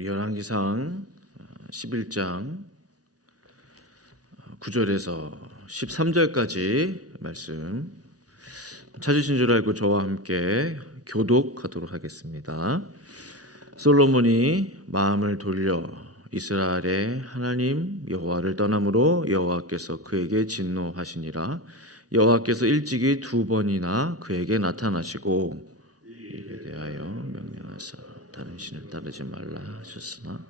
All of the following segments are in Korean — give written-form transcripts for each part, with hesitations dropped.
우리 열왕기상 11장 9절에서 13절까지 말씀 찾으신 줄 알고 저와 함께 교독하도록 하겠습니다. 솔로몬이 마음을 돌려 이스라엘의 하나님 여호와를 떠남으로 여호와께서 그에게 진노하시니라. 여호와께서 일찍이 2번이나 그에게 나타나시고 이에 대하여 명령하사 다른 신을 따르지 말라 하셨으나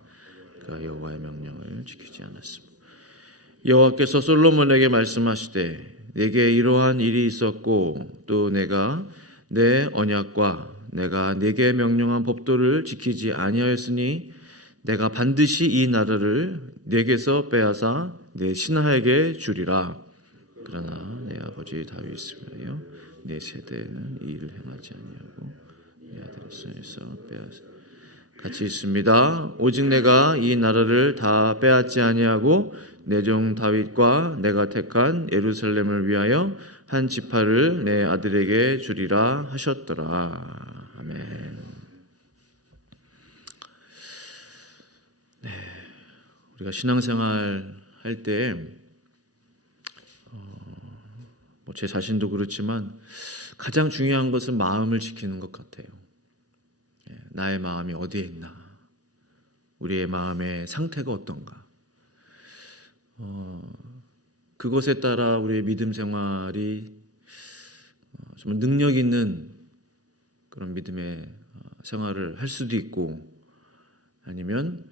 그가 여호와의 명령을 지키지 않았습니다. 여호와께서 솔로몬에게 말씀하시되 내게 이러한 일이 있었고 또 내가 내 언약과 내가 네게 명령한 법도를 지키지 아니하였으니 내가 반드시 이 나라를 네게서 빼앗아 내 신하에게 주리라. 그러나 내 아버지 다윗을 위하여 내 세대에는 이 일을 행하지 아니하고 내 아들의 손에서 빼앗아 같이 있습니다. 오직 내가 이 나라를 다 빼앗지 아니하고 내 종 다윗과 내가 택한 예루살렘을 위하여 한 지파를 내 아들에게 주리라 하셨더라. 아멘. 네, 우리가 신앙생활 할 때 제 자신도 그렇지만 가장 중요한 것은 마음을 지키는 것 같아요. 나의 마음이 어디에 있나? 우리의 마음의 상태가 어떤가? 그것에 따라 우리의 믿음 생활이 좀 능력 있는 그런 믿음의 생활을 할 수도 있고 아니면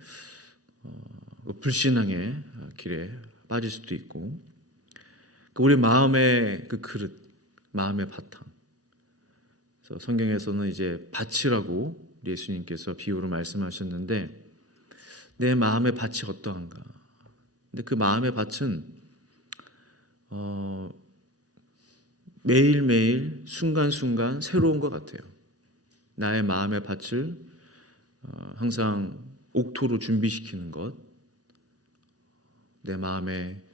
불신앙의 길에 빠질 수도 있고 우리 마음의 그 그릇, 마음의 바탕. 그래서 성경에서는 이제 밭이라고 예수님께서 비유로 말씀하셨는데 내 마음의 밭이 어떠한가? 근데 그 마음의 밭은 매일매일 순간순간 새로운 것 같아요. 나의 마음의 밭을 항상 옥토로 준비시키는 것, 내 마음에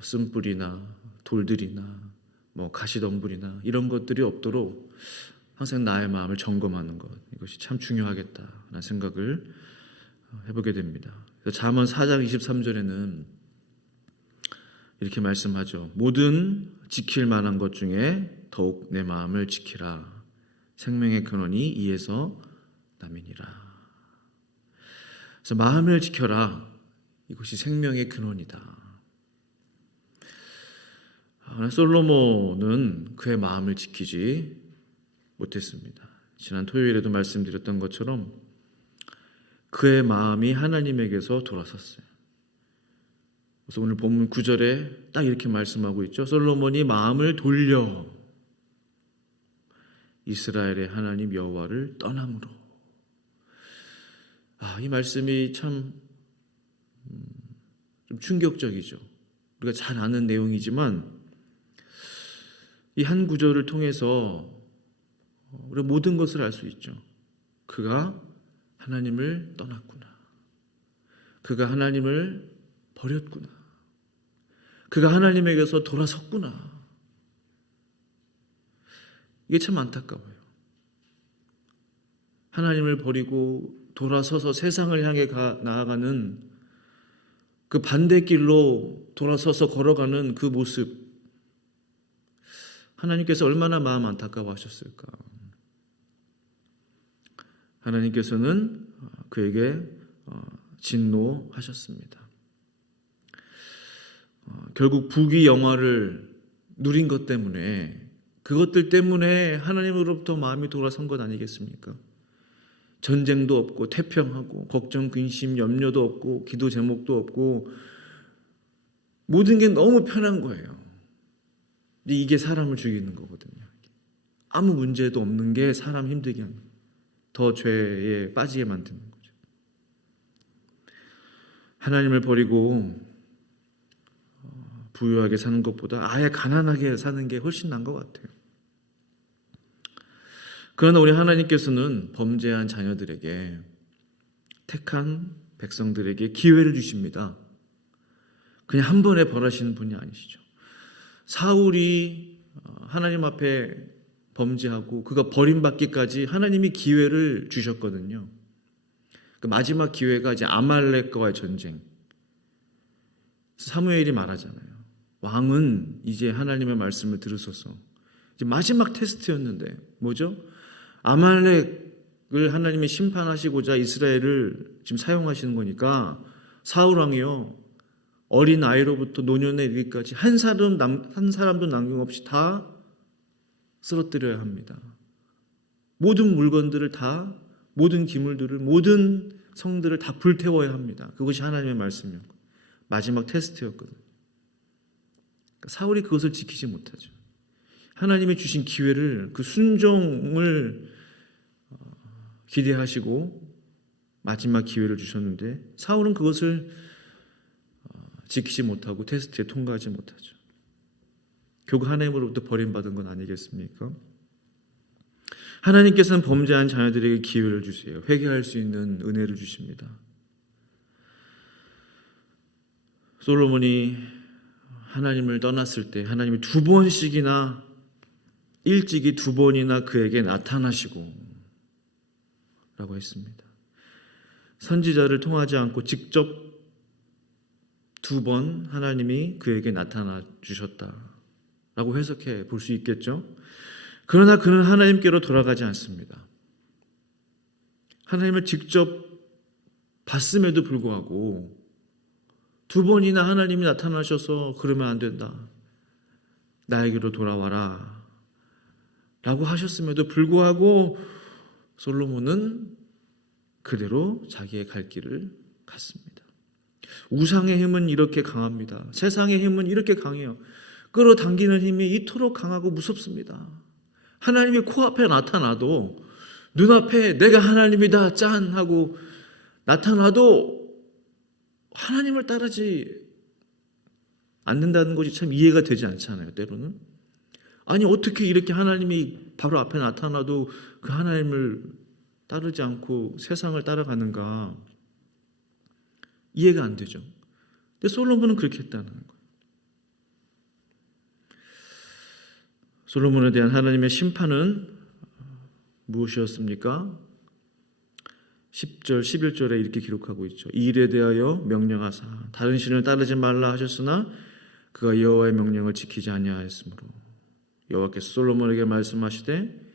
쓴뿌리나 돌들이나 가시덤불이나 이런 것들이 없도록 항상 나의 마음을 점검하는 것, 이것이 참 중요하겠다라는 생각을 해보게 됩니다. 잠언 4장 23절에는 이렇게 말씀하죠. 모든 지킬 만한 것 중에 더욱 내 마음을 지키라. 생명의 근원이 이에서 남이니라. 그래서 마음을 지켜라. 이것이 생명의 근원이다. 그러나 솔로몬은 그의 마음을 지키지 못했습니다. 지난 토요일에도 말씀드렸던 것처럼 그의 마음이 하나님에게서 돌아섰어요. 그래서 오늘 본문 9절에 딱 이렇게 말씀하고 있죠. 솔로몬이 마음을 돌려 이스라엘의 하나님 여호와를 떠남으로. 이 말씀이 참 좀 충격적이죠. 우리가 잘 아는 내용이지만 이 한 구절을 통해서 우리가 모든 것을 알 수 있죠. 그가 하나님을 떠났구나. 그가 하나님을 버렸구나. 그가 하나님에게서 돌아섰구나. 이게 참 안타까워요. 하나님을 버리고 돌아서서 세상을 향해 나아가는 그 반대길로 돌아서서 걸어가는 그 모습, 하나님께서 얼마나 마음 안타까워하셨을까. 하나님께서는 그에게 진노하셨습니다. 결국 부귀 영화를 누린 것 때문에, 그것들 때문에 하나님으로부터 마음이 돌아선 것 아니겠습니까? 전쟁도 없고 태평하고 걱정, 근심, 염려도 없고 기도 제목도 없고 모든 게 너무 편한 거예요. 근데 이게 사람을 죽이는 거거든요. 아무 문제도 없는 게 사람 힘들게 하는 거예요. 더 죄에 빠지게 만드는 거죠. 하나님을 버리고 부유하게 사는 것보다 아예 가난하게 사는 게 훨씬 나은 것 같아요. 그러나 우리 하나님께서는 범죄한 자녀들에게, 택한 백성들에게 기회를 주십니다. 그냥 한 번에 벌하시는 분이 아니시죠. 사울이 하나님 앞에 범죄하고 그가 버림받기까지 하나님이 기회를 주셨거든요. 그 마지막 기회가 이제 아말렉과의 전쟁. 사무엘이 말하잖아요. 왕은 이제 하나님의 말씀을 들으소서. 이제 마지막 테스트였는데 뭐죠? 아말렉을 하나님이 심판하시고자 이스라엘을 지금 사용하시는 거니까 사울 왕이요, 어린 아이로부터 노년에 이르기까지 한 사람도 남김없이 다 쓰러뜨려야 합니다. 모든 물건들을 다, 모든 기물들을, 모든 성들을 다 불태워야 합니다. 그것이 하나님의 말씀이었고 마지막 테스트였거든요. 사울이 그것을 지키지 못하죠. 하나님이 주신 기회를, 그 순종을 기대하시고 마지막 기회를 주셨는데 사울은 그것을 지키지 못하고 테스트에 통과하지 못하죠. 결국 하나님으로부터 버림받은 건 아니겠습니까? 하나님께서는 범죄한 자녀들에게 기회를 주세요. 회개할 수 있는 은혜를 주십니다. 솔로몬이 하나님을 떠났을 때 하나님이 2번씩이나, 일찍이 2번이나 그에게 나타나시고 라고 했습니다. 선지자를 통하지 않고 직접 2번 하나님이 그에게 나타나 주셨다라고 해석해 볼 수 있겠죠. 그러나 그는 하나님께로 돌아가지 않습니다. 하나님을 직접 봤음에도 불구하고 2번이나 하나님이 나타나셔서 그러면 안 된다, 나에게로 돌아와라 라고 하셨음에도 불구하고 솔로몬은 그대로 자기의 갈 길을 갔습니다. 우상의 힘은 이렇게 강합니다. 세상의 힘은 이렇게 강해요. 끌어당기는 힘이 이토록 강하고 무섭습니다. 하나님이 코앞에 나타나도, 눈앞에 내가 하나님이다 짠 하고 나타나도 하나님을 따르지 않는다는 것이 참 이해가 되지 않잖아요, 때로는. 아니, 어떻게 이렇게 하나님이 바로 앞에 나타나도 그 하나님을 따르지 않고 세상을 따라가는가, 이해가 안 되죠. 근데 솔로몬은 그렇게 했다는 거예요. 솔로몬에 대한 하나님의 심판은 무엇이었습니까? 10절, 11절에 이렇게 기록하고 있죠. 이 일에 대하여 명령하사 다른 신을 따르지 말라 하셨으나 그가 여호와의 명령을 지키지 아니하였으므로 여호와께서 솔로몬에게 말씀하시되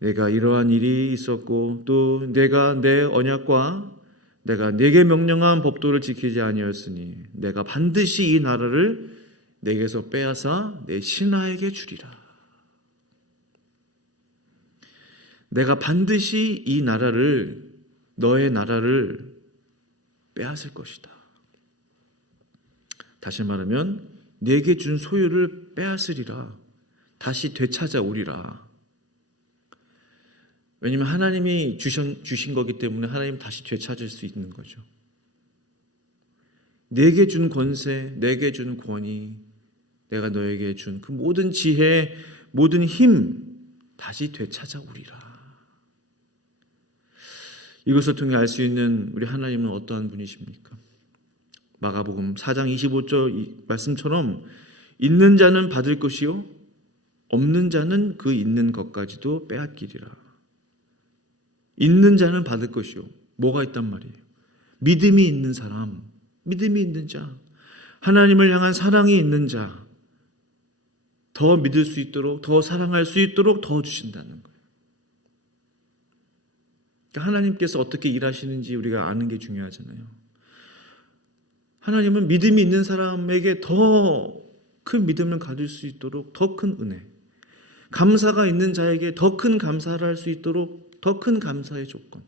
내가 이러한 일이 있었고 또 내가 내 언약과 내가 네게 명령한 법도를 지키지 아니하였으니 내가 반드시 이 나라를 내게서 빼앗아 내 신하에게 주리라. 내가 반드시 이 나라를, 너의 나라를 빼앗을 것이다. 다시 말하면 내게 준 소유를 빼앗으리라. 다시 되찾아오리라. 왜냐하면 하나님이 주신 거기 때문에 하나님 다시 되찾을 수 있는 거죠. 내게 준 권세, 내게 준 권위, 내가 너에게 준 그 모든 지혜, 모든 힘 다시 되찾아오리라. 이것을 통해 알 수 있는 우리 하나님은 어떠한 분이십니까? 마가복음 4장 25절 말씀처럼 있는 자는 받을 것이요 없는 자는 그 있는 것까지도 빼앗기리라. 있는 자는 받을 것이요. 뭐가 있단 말이에요? 믿음이 있는 사람, 믿음이 있는 자, 하나님을 향한 사랑이 있는 자, 더 믿을 수 있도록, 더 사랑할 수 있도록 더 주신다는 거예요. 그러니까 하나님께서 어떻게 일하시는지 우리가 아는 게 중요하잖아요. 하나님은 믿음이 있는 사람에게 더 큰 믿음을 가질 수 있도록 더 큰 은혜, 감사가 있는 자에게 더 큰 감사를 할 수 있도록 더 큰 감사의 조건.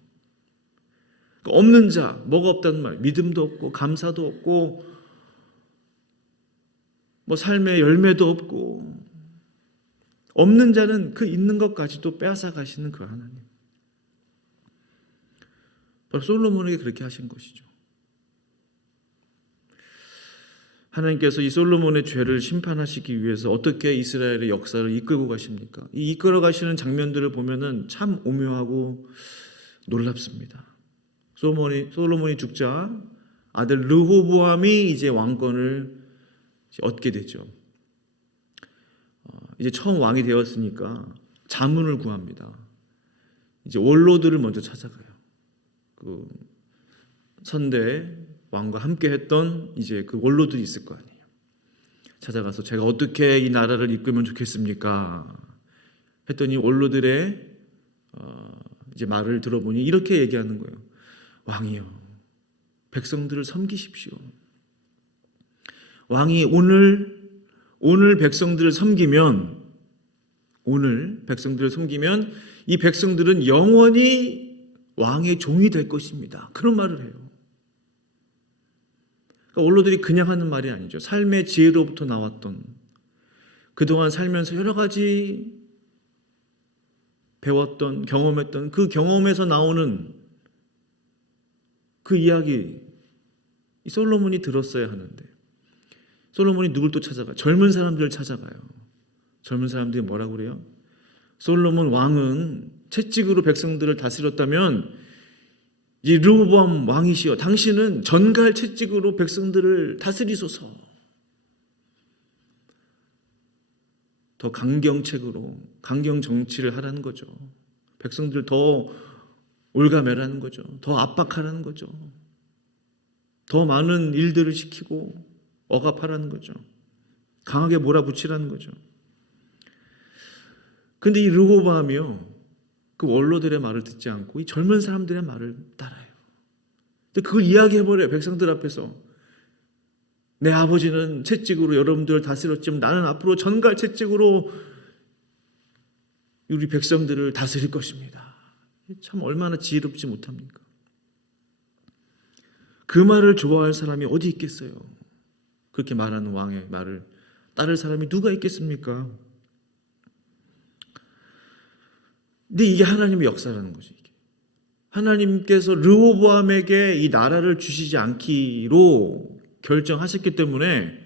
그러니까 없는 자, 뭐가 없다는 말, 믿음도 없고 감사도 없고 뭐 삶의 열매도 없고, 없는 자는 그 있는 것까지도 빼앗아 가시는 그 하나님. 바로 솔로몬에게 그렇게 하신 것이죠. 하나님께서 이 솔로몬의 죄를 심판하시기 위해서 어떻게 이스라엘의 역사를 이끌고 가십니까? 이 이끌어 가시는 장면들을 보면은 참 오묘하고 놀랍습니다. 솔로몬이 죽자 아들 르호보암이 이제 왕권을 얻게 되죠. 이제 처음 왕이 되었으니까 자문을 구합니다. 이제 원로들을 먼저 찾아가요. 그 선대 왕과 함께 했던 이제 그 원로들이 있을 거 아니에요. 찾아가서 제가 어떻게 이 나라를 이끌면 좋겠습니까? 했더니 원로들의 이제 말을 들어보니 이렇게 얘기하는 거예요. 왕이요, 백성들을 섬기십시오. 왕이 오늘 백성들을 섬기면 이 백성들은 영원히 왕의 종이 될 것입니다. 그런 말을 해요. 그러니까 원로들이 그냥 하는 말이 아니죠. 삶의 지혜로부터 나왔던, 그동안 살면서 여러 가지 배웠던, 경험했던 그 경험에서 나오는 그 이야기, 이 솔로몬이 들었어야 하는데, 솔로몬이 누굴 또 찾아가요? 젊은 사람들을 찾아가요. 젊은 사람들이 뭐라고 그래요? 솔로몬 왕은 채찍으로 백성들을 다스렸다면 이 르호보암 왕이시여, 당신은 전갈 채찍으로 백성들을 다스리소서. 더 강경책으로 강경 정치를 하라는 거죠. 백성들을 더 올가매라는 거죠. 더 압박하라는 거죠. 더 많은 일들을 시키고 억압하라는 거죠. 강하게 몰아붙이라는 거죠. 근데 이 르호보암이요, 그 원로들의 말을 듣지 않고 이 젊은 사람들의 말을 따라요. 근데 그걸 이야기해버려요. 백성들 앞에서. 내 아버지는 채찍으로 여러분들을 다스렸지만 나는 앞으로 전갈 채찍으로 우리 백성들을 다스릴 것입니다. 참 얼마나 지혜롭지 못합니까? 그 말을 좋아할 사람이 어디 있겠어요? 그렇게 말하는 왕의 말을 따를 사람이 누가 있겠습니까? 근데 이게 하나님의 역사라는 거죠. 이게. 하나님께서 르호보암에게 이 나라를 주시지 않기로 결정하셨기 때문에,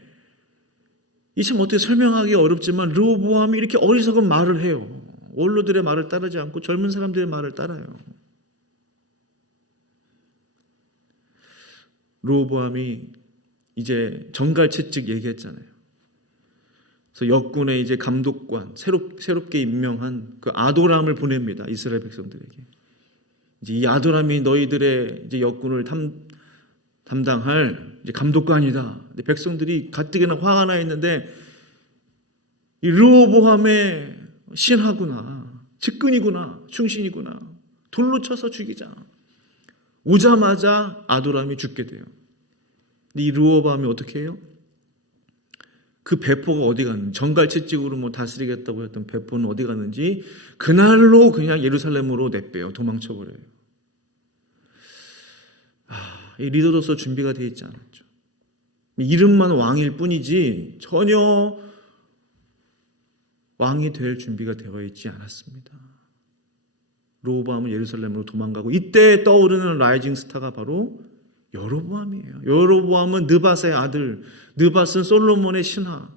이 참 어떻게 설명하기 어렵지만 르호보암이 이렇게 어리석은 말을 해요. 원로들의 말을 따르지 않고 젊은 사람들의 말을 따라요. 르호보암이 이제 정갈 채찍 얘기했잖아요. 그래서 역군의 이제 감독관, 새롭게 임명한 그 아도람을 보냅니다. 이스라엘 백성들에게. 이제 이 아도람이 너희들의 이제 역군을 담당할 이제 감독관이다. 근데 백성들이 가뜩이나 화가 나 있는데, 이 르호보암의 신하구나, 측근이구나, 충신이구나, 돌로 쳐서 죽이자. 오자마자 아도람이 죽게 돼요. 근데 이 르호보암이 어떻게 해요? 그 배포가 어디 갔는지, 정갈 채찍으로 뭐 다스리겠다고 했던 배포는 어디 갔는지 그날로 그냥 예루살렘으로 내빼요. 도망쳐버려요. 이 리더로서 준비가 되어 있지 않았죠. 이름만 왕일 뿐이지 전혀 왕이 될 준비가 되어 있지 않았습니다. 르호보암은 예루살렘으로 도망가고, 이때 떠오르는 라이징 스타가 바로 여로보암이에요. 여로보암은 느밧의 아들, 느밧은 솔로몬의 신하.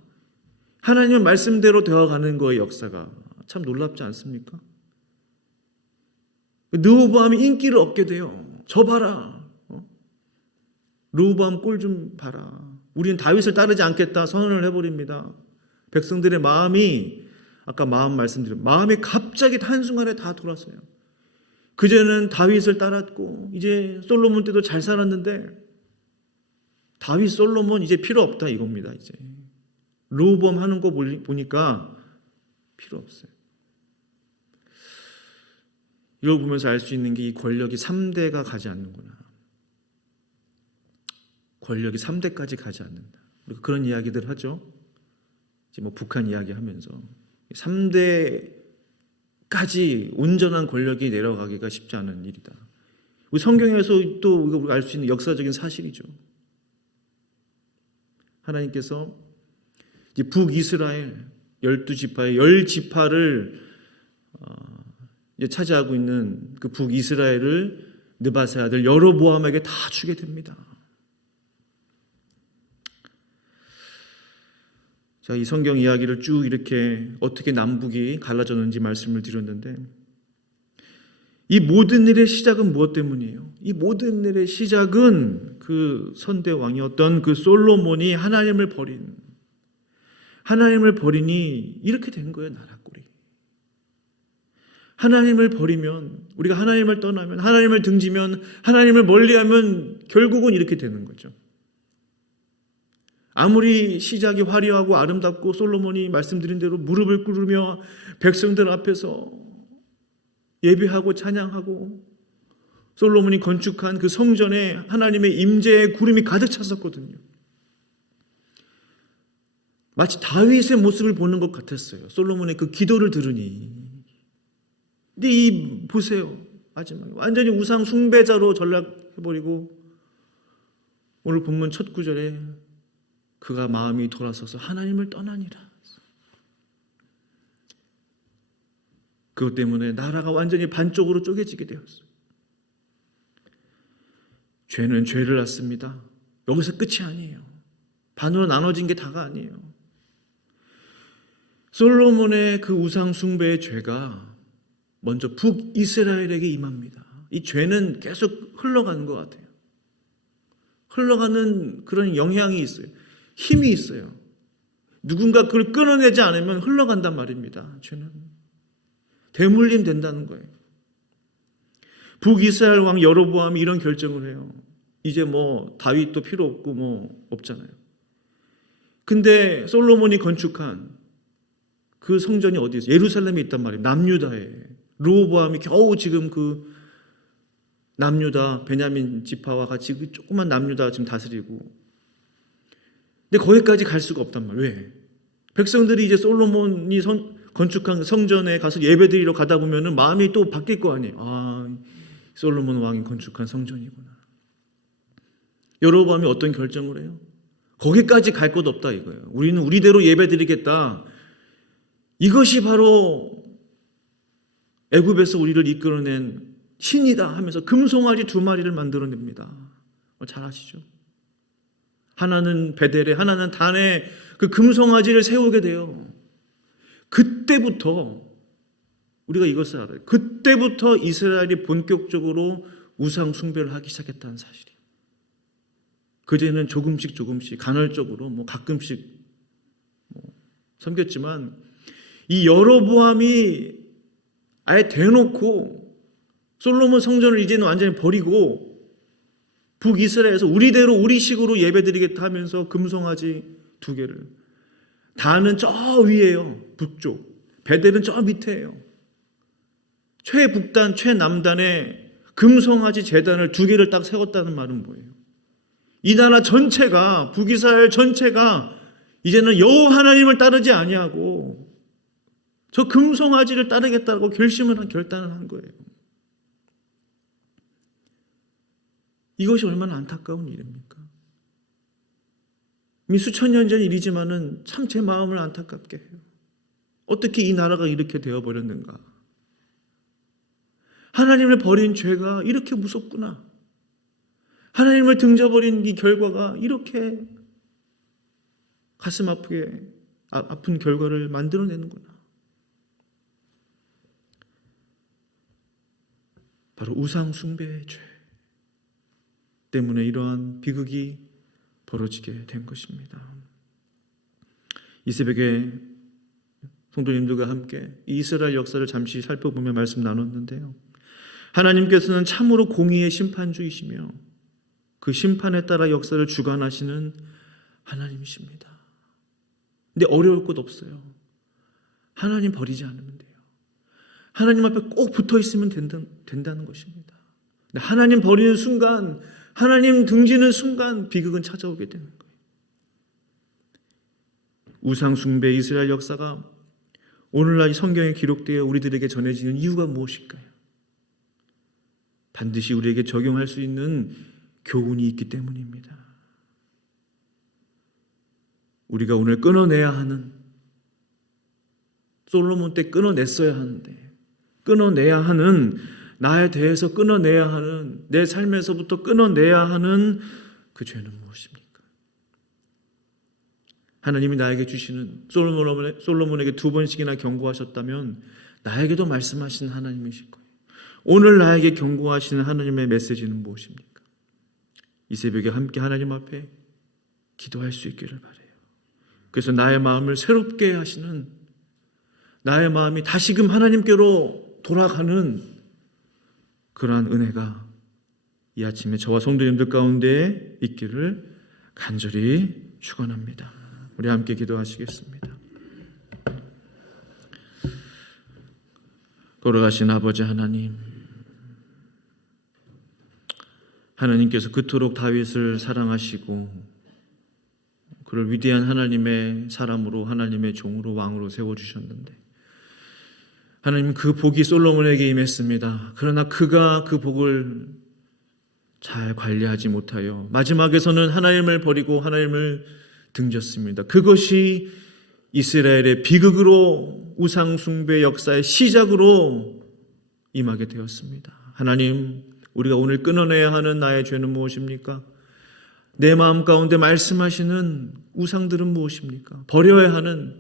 하나님의 말씀대로 되어가는 거의 역사가 참 놀랍지 않습니까? 르호보암이 인기를 얻게 돼요. 저 봐라, 르호보암 꼴 좀 봐라. 우리는 다윗을 따르지 않겠다 선언을 해버립니다. 백성들의 마음이, 아까 말씀드린 마음이 갑자기 한순간에 다 돌았어요. 그제는 다윗을 따랐고 이제 솔로몬 때도 잘 살았는데 다윗 솔로몬 이제 필요 없다 이겁니다. 이제 르호보암 하는 거 보니까 필요 없어요. 이걸 보면서 알 수 있는 게, 이 권력이 3대가 가지 않는구나. 권력이 3대까지 가지 않는다. 우리가 그런 이야기들 하죠. 이제 뭐 북한 이야기하면서 3대까지 온전한 권력이 내려가기가 쉽지 않은 일이다. 우리 성경에서 또 우리가 알 수 있는 역사적인 사실이죠. 하나님께서 이제 북이스라엘 12지파의 10지파를 차지하고 있는 그 북이스라엘을 느밧의 아들 여로보암에게 다 주게 됩니다. 자, 이 성경 이야기를 쭉 이렇게 어떻게 남북이 갈라졌는지 말씀을 드렸는데, 이 모든 일의 시작은 무엇 때문이에요? 이 모든 일의 시작은 그 선대 왕이었던 그 솔로몬이 하나님을 버리니 이렇게 된 거예요. 나라꼴이. 하나님을 버리면, 우리가 하나님을 떠나면, 하나님을 등지면, 하나님을 멀리하면 결국은 이렇게 되는 거죠. 아무리 시작이 화려하고 아름답고 솔로몬이 말씀드린 대로 무릎을 꿇으며 백성들 앞에서 예배하고 찬양하고 솔로몬이 건축한 그 성전에 하나님의 임재의 구름이 가득 찼었거든요. 마치 다윗의 모습을 보는 것 같았어요. 솔로몬의 그 기도를 들으니. 근데 보세요. 마지막에 완전히 우상 숭배자로 전락해버리고 오늘 본문 첫 구절에 그가 마음이 돌아서서 하나님을 떠나니라. 그것 때문에 나라가 완전히 반쪽으로 쪼개지게 되었어요. 죄는 죄를 낳습니다. 여기서 끝이 아니에요. 반으로 나눠진 게 다가 아니에요. 솔로몬의 그 우상 숭배의 죄가 먼저 북이스라엘에게 임합니다. 이 죄는 계속 흘러가는 것 같아요. 흘러가는 그런 영향이 있어요. 힘이 있어요. 누군가 그걸 끊어내지 않으면 흘러간단 말입니다. 죄는 대물림 된다는 거예요. 북이스라엘 왕 여로보암이 이런 결정을 해요. 이제 뭐 다윗도 필요 없고 뭐 없잖아요. 근데 솔로몬이 건축한 그 성전이 어디 있어요? 예루살렘에 있단 말이에요. 남유다에. 르호보암이 겨우 지금 그 남유다 베냐민 지파와 같이 그 조그만 남유다 지금 다스리고. 근데 거기까지 갈 수가 없단 말이에요. 왜? 백성들이 이제 솔로몬이 건축한 성전에 가서 예배드리러 가다 보면은 마음이 또 바뀔 거 아니에요. 아, 솔로몬 왕이 건축한 성전이구나. 여로보암이 어떤 결정을 해요? 거기까지 갈 것 없다 이거예요. 우리는 우리대로 예배드리겠다. 이것이 바로 애굽에서 우리를 이끌어낸 신이다 하면서 금송아지 2마리를 만들어냅니다. 잘 아시죠? 하나는 베델에 하나는 단에 그 금송아지를 세우게 돼요. 그때부터 우리가 이것을 알아요. 그때부터 이스라엘이 본격적으로 우상 숭배를 하기 시작했다는 사실이에요. 그전에는 조금씩 간헐적으로 뭐 가끔씩 섬겼지만 이 여로보암이 아예 대놓고 솔로몬 성전을 이제는 완전히 버리고 북이스라엘에서 우리대로 우리식으로 예배드리겠다 하면서 금송아지 2개를 단은 저 위에요. 북쪽. 베델은 저 밑에예요. 최북단 최남단에 금송아지 제단을 2개를 딱 세웠다는 말은 뭐예요? 이 나라 전체가 북이스라엘 전체가 이제는 여호와 하나님을 따르지 아니하고 저 금송아지를 따르겠다고 결단을 한 거예요. 이것이 얼마나 안타까운 일입니까? 이미 수천 년 전 일이지만은 참 제 마음을 안타깝게 해요. 어떻게 이 나라가 이렇게 되어버렸는가? 하나님을 버린 죄가 이렇게 무섭구나. 하나님을 등져버린 이 결과가 이렇게 가슴 아픈 결과를 만들어내는구나. 바로 우상 숭배의 죄 때문에 이러한 비극이 벌어지게 된 것입니다. 이 새벽에 성도님들과 함께 이스라엘 역사를 잠시 살펴보며 말씀 나눴는데요. 하나님께서는 참으로 공의의 심판주이시며 그 심판에 따라 역사를 주관하시는 하나님이십니다. 근데 어려울 것 없어요. 하나님 버리지 않으면 돼요. 하나님 앞에 꼭 붙어 있으면 된다는 것입니다. 근데 하나님 버리는 순간, 하나님 등지는 순간 비극은 찾아오게 되는 거예요. 우상 숭배 이스라엘 역사가 오늘날 성경에 기록되어 우리들에게 전해지는 이유가 무엇일까요? 반드시 우리에게 적용할 수 있는 교훈이 있기 때문입니다. 우리가 오늘 끊어내야 하는, 솔로몬 때 끊어냈어야 하는데 끊어내야 하는, 나에 대해서 끊어내야 하는, 내 삶에서부터 끊어내야 하는 그 죄는 무엇입니까? 하나님이 나에게 주시는, 솔로몬에게 2번씩이나 경고하셨다면 나에게도 말씀하시는 하나님이실 거예요. 오늘 나에게 경고하시는 하나님의 메시지는 무엇입니까? 이 새벽에 함께 하나님 앞에 기도할 수 있기를 바라요. 그래서 나의 마음을 새롭게 하시는, 나의 마음이 다시금 하나님께로 돌아가는 그러한 은혜가 이 아침에 저와 성도님들 가운데 있기를 간절히 축원합니다. 우리 함께 기도하시겠습니다. 걸어가신 아버지 하나님, 하나님께서 그토록 다윗을 사랑하시고 그를 위대한 하나님의 사람으로, 하나님의 종으로, 왕으로 세워주셨는데 하나님, 그 복이 솔로몬에게 임했습니다. 그러나 그가 그 복을 잘 관리하지 못하여 마지막에서는 하나님을 버리고 하나님을 등졌습니다. 그것이 이스라엘의 비극으로, 우상 숭배 역사의 시작으로 임하게 되었습니다. 하나님, 우리가 오늘 끊어내야 하는 나의 죄는 무엇입니까? 내 마음 가운데 말씀하시는 우상들은 무엇입니까? 버려야 하는,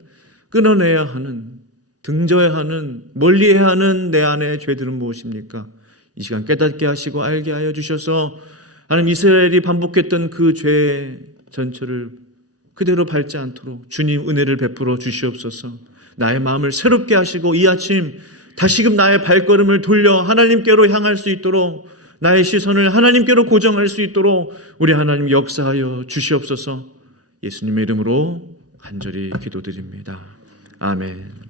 끊어내야 하는, 등져야 하는, 멀리해야 하는 내 안의 죄들은 무엇입니까? 이 시간 깨닫게 하시고 알게 하여 주셔서 하나님, 이스라엘이 반복했던 그 죄 전체를 그대로 밟지 않도록 주님 은혜를 베풀어 주시옵소서. 나의 마음을 새롭게 하시고 이 아침 다시금 나의 발걸음을 돌려 하나님께로 향할 수 있도록, 나의 시선을 하나님께로 고정할 수 있도록 우리 하나님 역사하여 주시옵소서. 예수님의 이름으로 간절히 기도드립니다. 아멘.